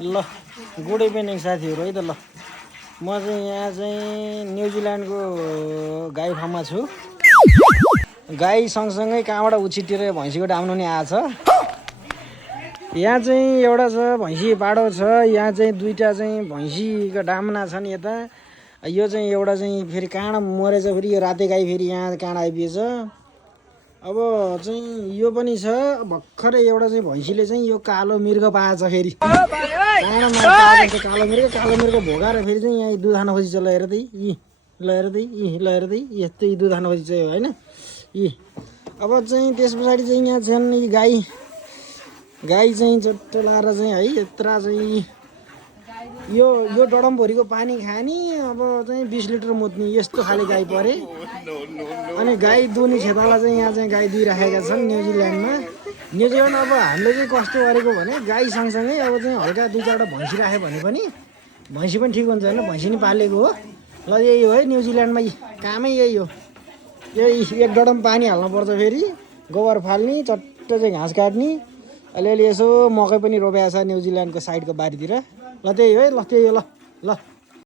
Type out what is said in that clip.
ल good evening साथीहरू है त ल म चाहिँ यहाँ चाहिँ न्युजिल्यान्डको गाई फार्ममा छु। गाई सँगसँगै कहाँबाट उछिटेर भैँसीको डाम्नु नि आएछ। यहाँ चाहिँ एउटा छ भैँसी बाडो छ, यहाँ चाहिँ दुईटा चाहिँ भैँसीको डाम्ना छन्। यता यो चाहिँ एउटा चाहिँ फेरि काँडा मरेछ, फेरि यो राते गाई फेरि यहाँ काँडा आइपुगेछ। अब चाहिँ यो पनि छ भर्खरै एउटा चाहिँ भैँसीले चाहिँ यो कालो मृग पाएछ। फेरि कालो मृग भोगाएर फेरि चाहिँ यहाँ दुध खान खोजिन्छ। ल हेर त्यही यस्तै दुध खान खोजिन्छ होइन यी। अब चाहिँ त्यस पछाडि चाहिँ यहाँ छन् यी गाई चाहिँ चट्ट लाएर चाहिँ है यत्रा चाहिँ यो डडमभरिको पानी खाने, अब चाहिँ 20 लिटर मुत्ने यस्तो खाले गाई परे। अनि गाई दुहुने क्षेत्रलाई चाहिँ यहाँ चाहिँ गाई दुइराखेका छन् न्युजिल्यान्डमा। न्युजिल्यान्ड अब हामीले चाहिँ कस्तो गरेको भने गाई सँगसँगै अब चाहिँ हल्का 2-4वटा भैँसी राख्यो भने पनि भैँसी पनि ठिक हुन्छ होइन, भैँसी नि पालेको हो। ल यही हो है न्युजिल्यान्डमा कामै यही हो। यही 1 डडम पानी हाल्नुपर्छ, फेरि गोबर फाल्ने, चट्ट चाहिँ घाँस काट्ने, अलिअलि यसो मकै पनि रोपेको छ न्युजिल्यान्डको साइडको बारीतिर। ल त्यही हो है, ल त्यही हो ल।